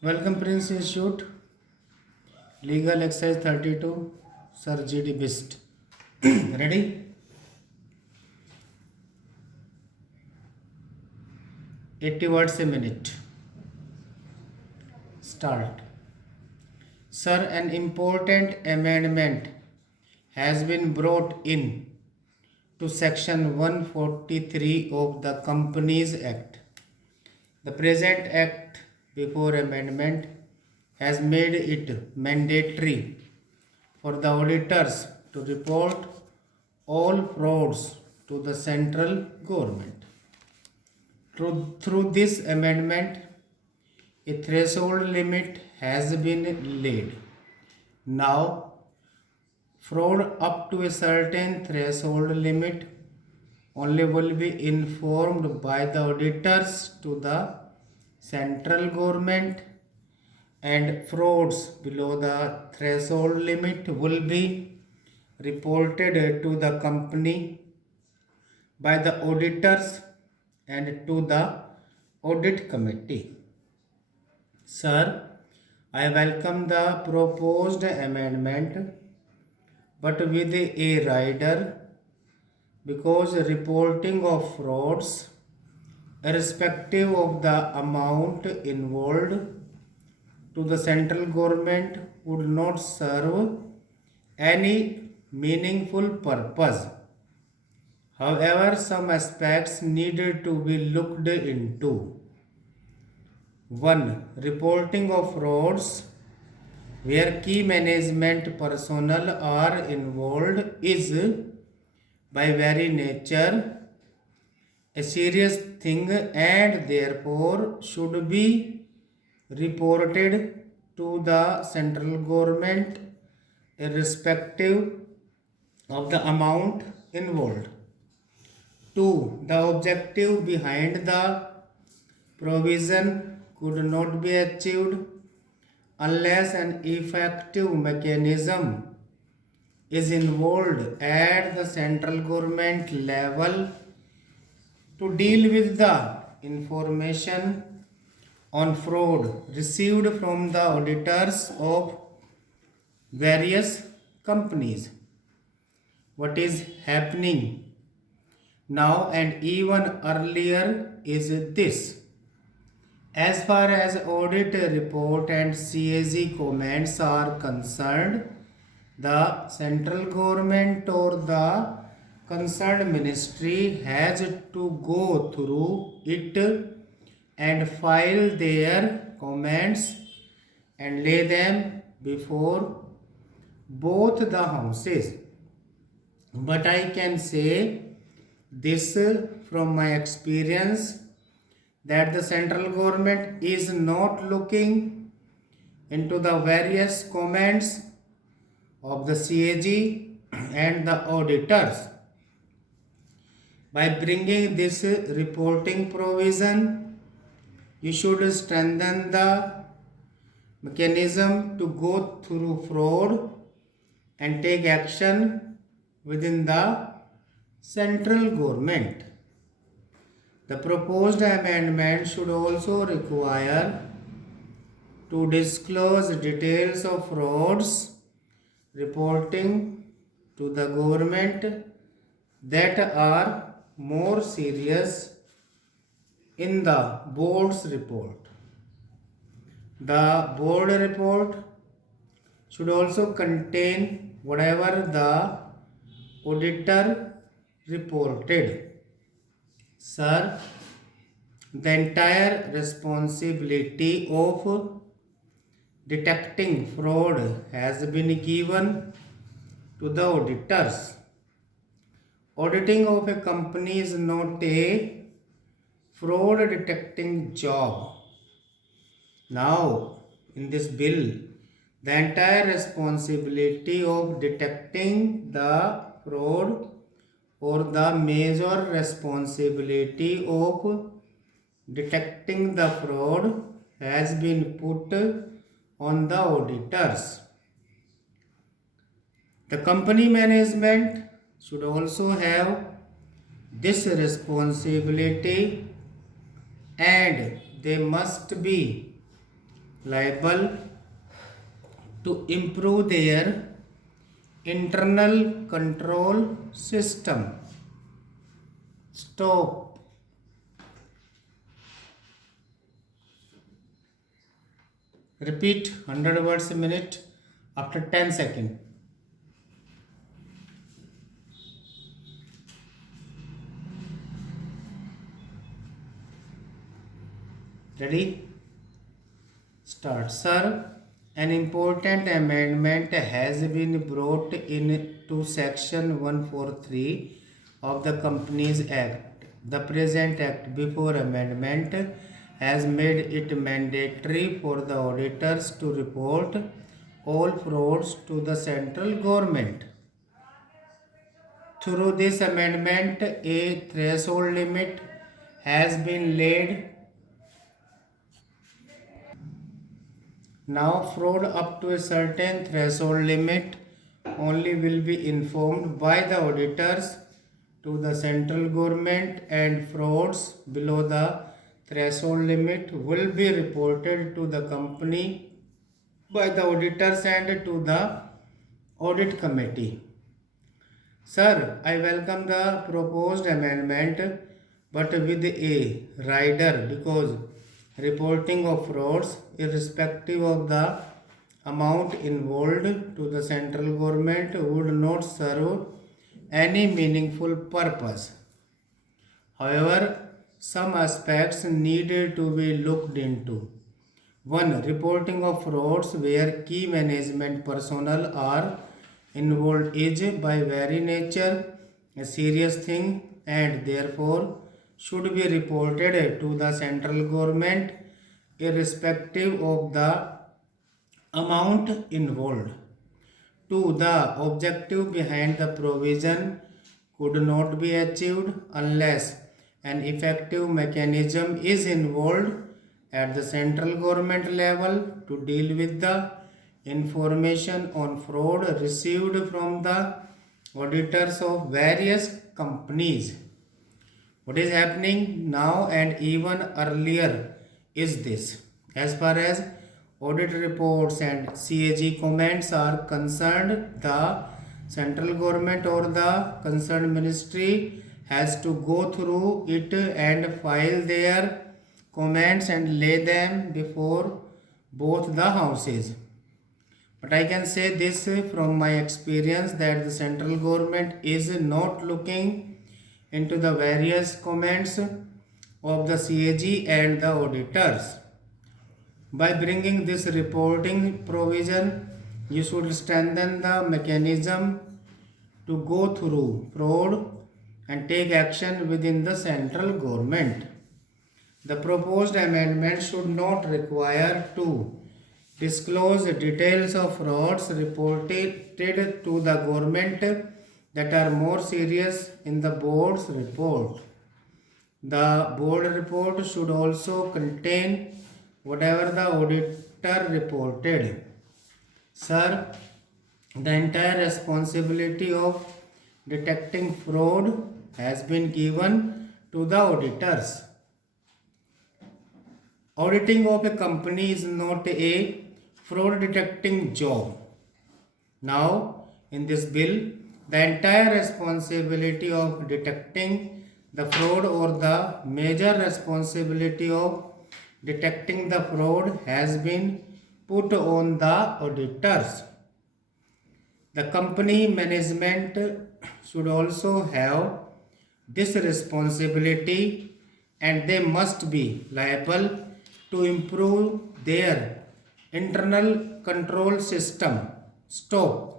Welcome Prince Institute, Legal Exercise 32, Sir G.D. Bist. Ready? 80 words a minute. Start. Sir, an important amendment has been brought in to Section 143 of the Companies Act. The present Act, before amendment, has made it mandatory for the auditors to report all frauds to the central government. Through this amendment, a threshold limit has been laid. Now, fraud up to a certain threshold limit only will be informed by the auditors to the central government, and frauds below the threshold limit will be reported to the company by the auditors and to the audit committee. Sir, I welcome the proposed amendment, but with a rider, because reporting of frauds, irrespective of the amount involved, to the central government would not serve any meaningful purpose. However, some aspects needed to be looked into. 1. Reporting of frauds where key management personnel are involved is by very nature a serious thing and therefore should be reported to the central government irrespective of the amount involved. 2. The objective behind the provision could not be achieved unless an effective mechanism is involved at the central government level to deal with the information on fraud received from the auditors of various companies. What is happening now and even earlier is this. As far as audit report and CAG comments are concerned, the central government or the concerned ministry has to go through it and file their comments and lay them before both the houses. But I can say this from my experience that the central government is not looking into the various comments of the CAG and the auditors. By bringing this reporting provision, you should strengthen the mechanism to go through fraud and take action within the central government. The proposed amendment should also require to disclose details of frauds reporting to the government that are more serious in the board's report. The board report should also contain whatever the auditor reported. Sir, the entire responsibility of detecting fraud has been given to the auditors. Auditing of a company is not a fraud detecting job. Now, in this bill, the entire responsibility of detecting the fraud or the major responsibility of detecting the fraud has been put on the auditors. The company management should also have this responsibility and they must be liable to improve their internal control system. Stop. Repeat 100 words a minute after 10 seconds. Ready? Start. Sir, an important amendment has been brought in to Section 143 of the Companies Act. The present Act, before amendment, has made it mandatory for the auditors to report all frauds to the central government. Through this amendment, a threshold limit has been laid. Now, fraud up to a certain threshold limit only will be informed by the auditors to the central government, and frauds below the threshold limit will be reported to the company by the auditors and to the audit committee. Sir, I welcome the proposed amendment, but with a rider, because reporting of frauds, irrespective of the amount involved to the central government, would not serve any meaningful purpose. However, some aspects needed to be looked into. 1. Reporting of frauds where key management personnel are involved is by very nature a serious thing and therefore should be reported to the central government irrespective of the amount involved. 2. The objective behind the provision could not be achieved unless an effective mechanism is involved at the central government level to deal with the information on fraud received from the auditors of various companies. What is happening now and even earlier is this. As far as audit reports and CAG comments are concerned, the central government or the concerned ministry has to go through it and file their comments and lay them before both the houses. But I can say this from my experience that the central government is not looking into the various comments of the CAG and the auditors. By bringing this reporting provision, you should strengthen the mechanism to go through fraud and take action within the central government. The proposed amendment should not require to disclose details of frauds reported to the government that are more serious in the board's report. The board report should also contain whatever the auditor reported. Sir, the entire responsibility of detecting fraud has been given to the auditors. Auditing of a company is not a fraud detecting job. Now, in this bill, the entire responsibility of detecting the fraud or the major responsibility of detecting the fraud has been put on the auditors. The company management should also have this responsibility and they must be liable to improve their internal control system. Stop.